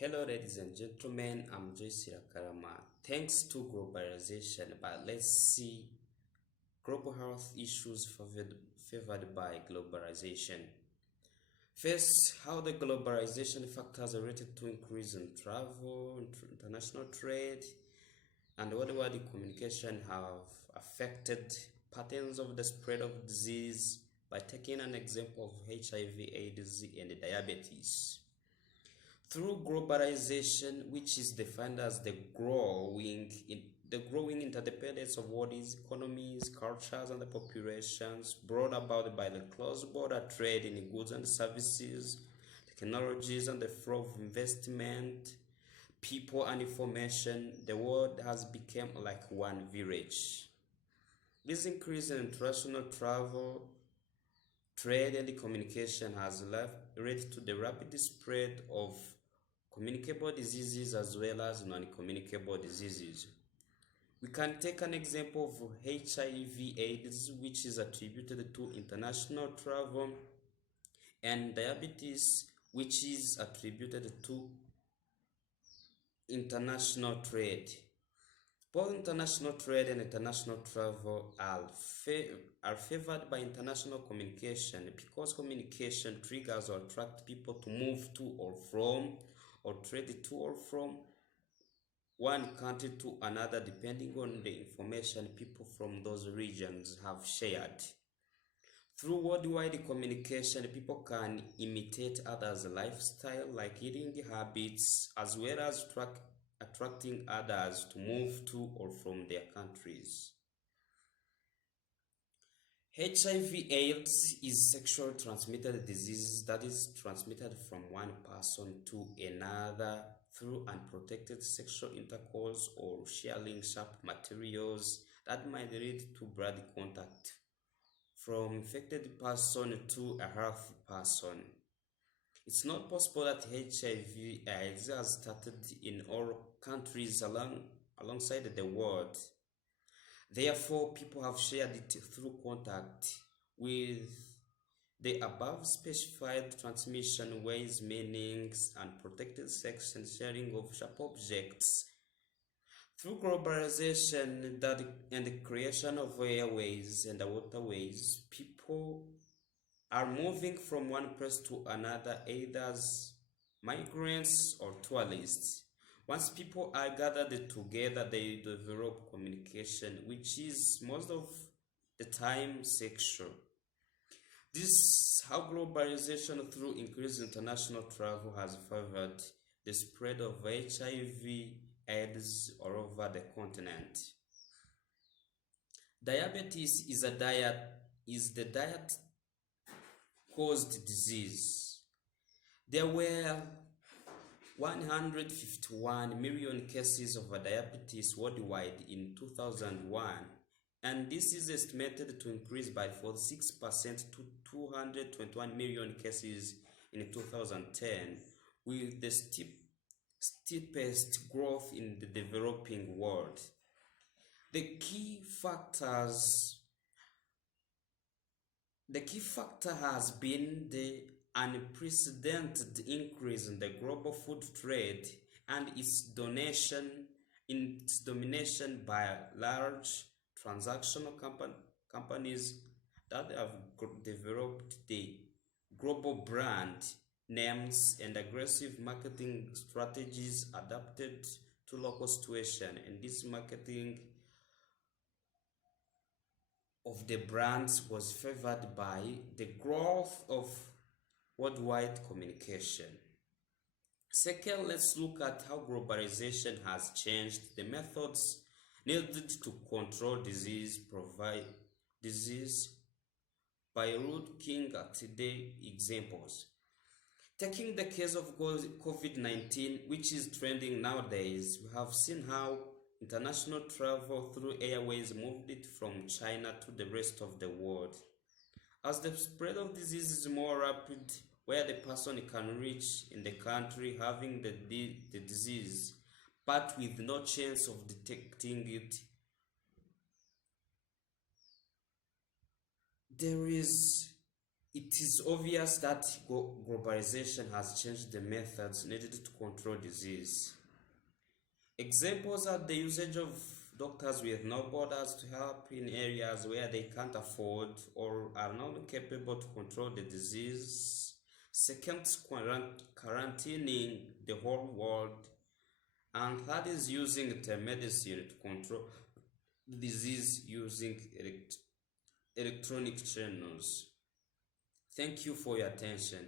Hello, ladies and gentlemen. I'm Joyce IRAKARAMA. Thanks to globalization, but let's see global health issues favored by globalization. First, how the globalization factors are related to increase in travel, international trade, and worldwide communication have affected patterns of the spread of disease by taking an example of HIV/AIDS and diabetes. Through globalization, which is defined as the growing interdependence of world's economies, cultures, and the populations brought about by the cross-border trade in goods and services, technologies, and the flow of investment, people, and information, the world has become like one village. This increase in international travel, trade, and communication has led to the rapid spread of communicable diseases as well as non-communicable diseases. We can take an example of HIV/AIDS, which is attributed to international travel, and diabetes, which is attributed to international trade. Both international trade and international travel are favored by international communication because communication triggers or attract people to move to or from or trade to or from one country to another depending on the information people from those regions have shared. Through worldwide communication, people can imitate others' lifestyle like eating habits as well as attracting others to move to or from their countries. HIV/AIDS is sexually transmitted disease that is transmitted from one person to another through unprotected sexual intercourse or sharing sharp materials that might lead to blood contact from infected person to a healthy person. It's not possible that HIV/AIDS has started in all countries alongside the world. Therefore, people have shared it through contact with the above specified transmission ways, meanings, and protected sex and sharing of sharp objects. Through globalization and the creation of airways and waterways, people are moving from one place to another, either as migrants or tourists. Once people are gathered together, they develop communication, which is most of the time sexual. This is how globalization through increased international travel has favored the spread of HIV/AIDS all over the continent. Diabetes is the diet caused disease. There were 151 million cases of diabetes worldwide in 2001, and this is estimated to increase by 46% to 221 million cases in 2010, with the steepest growth in the developing world. The key factor has been the unprecedented increase in the global food trade and its domination by large transactional companies that have developed the global brand names and aggressive marketing strategies adapted to local situation, and this marketing of the brands was favored by the growth of worldwide communication. Second, let's look at how globalization has changed the methods needed to control disease by looking at the examples. Taking the case of COVID-19, which is trending nowadays, we have seen how international travel through airways moved it from China to the rest of the world. As the spread of disease is more rapid, where the person can reach in the country having the disease, but with no chance of detecting it, It is obvious that globalization has changed the methods needed to control disease. Examples are the usage of doctors with no borders to help in areas where they can't afford or are not capable to control the disease. Second, quarantining the whole world. And third is using telemedicine to control the disease using electronic channels. Thank you for your attention.